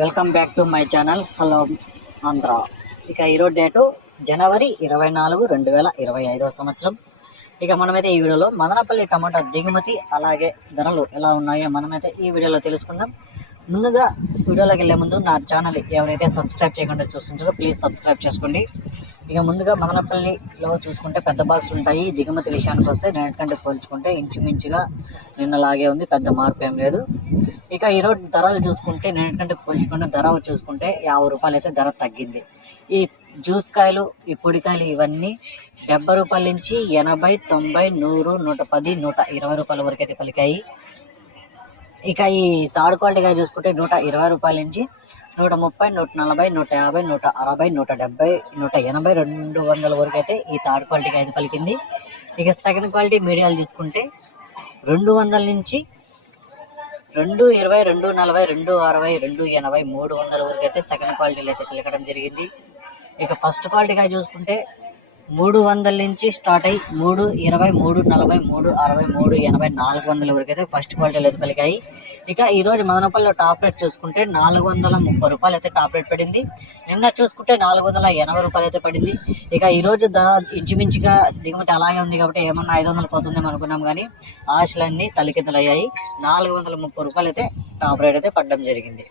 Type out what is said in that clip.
Welcome back to my channel hello Andhra. ఇక ఈరోజు date జనవరి 24, 2025 సంవత్సరం. ఇక మనమైతే ఈ వీడియోలో మదనపల్లి టమాటా దిగుమతి అలాగే ధరలు ఎలా ఉన్నాయో మనమైతే ఈ వీడియోలో తెలుసుకుందాం. ముందుగా వీడియోలోకి వెళ్ళే ముందు నా ఛానల్ ఎవరైతే సబ్స్క్రైబ్ చేయకుండా చూస్తుంటారో ప్లీజ్ సబ్స్క్రైబ్ చేసుకోండి. ఇక ముందుగా మదనపల్లిలో చూసుకుంటే పెద్ద బాక్సులు ఉంటాయి. దిగుమతి విషయానికి వస్తే నిన్నటికంటే పోల్చుకుంటే ఇంచుమించుగా నిన్నలాగే ఉంది, పెద్ద మార్పు ఏం లేదు. ఇక ఈరోజు ధరలు చూసుకుంటే నిన్నటికంటే పోల్చుకుంటే ధర చూసుకుంటే 50 రూపాయలు అయితే ధర తగ్గింది. ఈ జ్యూస్ కాయలు, ఈ పొడికాయలు ఇవన్నీ 70 రూపాయల నుంచి 80, 90, 100, 110, 120 రూపాయల వరకు అయితే పలికాయి. ఇక ఈ థర్డ్ క్వాలిటీగా చూసుకుంటే 120 రూపాయల నుంచి 130, 140, 150, 160, 170, 180, 200 వరకు అయితే ఈ థర్డ్ క్వాలిటీగా అయితే పలికింది. ఇక సెకండ్ క్వాలిటీ మీడియాలు తీసుకుంటే 200 నుంచి 220, 240, 260, 280, 300 వరకు అయితే సెకండ్ క్వాలిటీలు అయితే పలకడం జరిగింది. ఇక ఫస్ట్ క్వాలిటీగా చూసుకుంటే 300 నుంచి స్టార్ట్ అయ్యి 320, 340, 360, 380, 400 వరకు అయితే ఫస్ట్ క్వాలిటీలు అయితే పలికాయి. ఇక ఈరోజు మదనపల్లిలో టాప్ రేట్ చూసుకుంటే 430 రూపాయలు అయితే టాప్ రేట్ పడింది. నిన్న చూసుకుంటే 480 రూపాయలు అయితే పడింది. ఇక ఈరోజు ధర ఇంచుమించుగా దిగుమతి అలాగే ఉంది కాబట్టి ఏమన్నా 500 పోతుందేమో అనుకున్నాం, కానీ ఆశలన్నీ తలకిందులయ్యాయి. 430 రూపాయలు అయితే టాప్ రేట్ అయితే పడడం జరిగింది.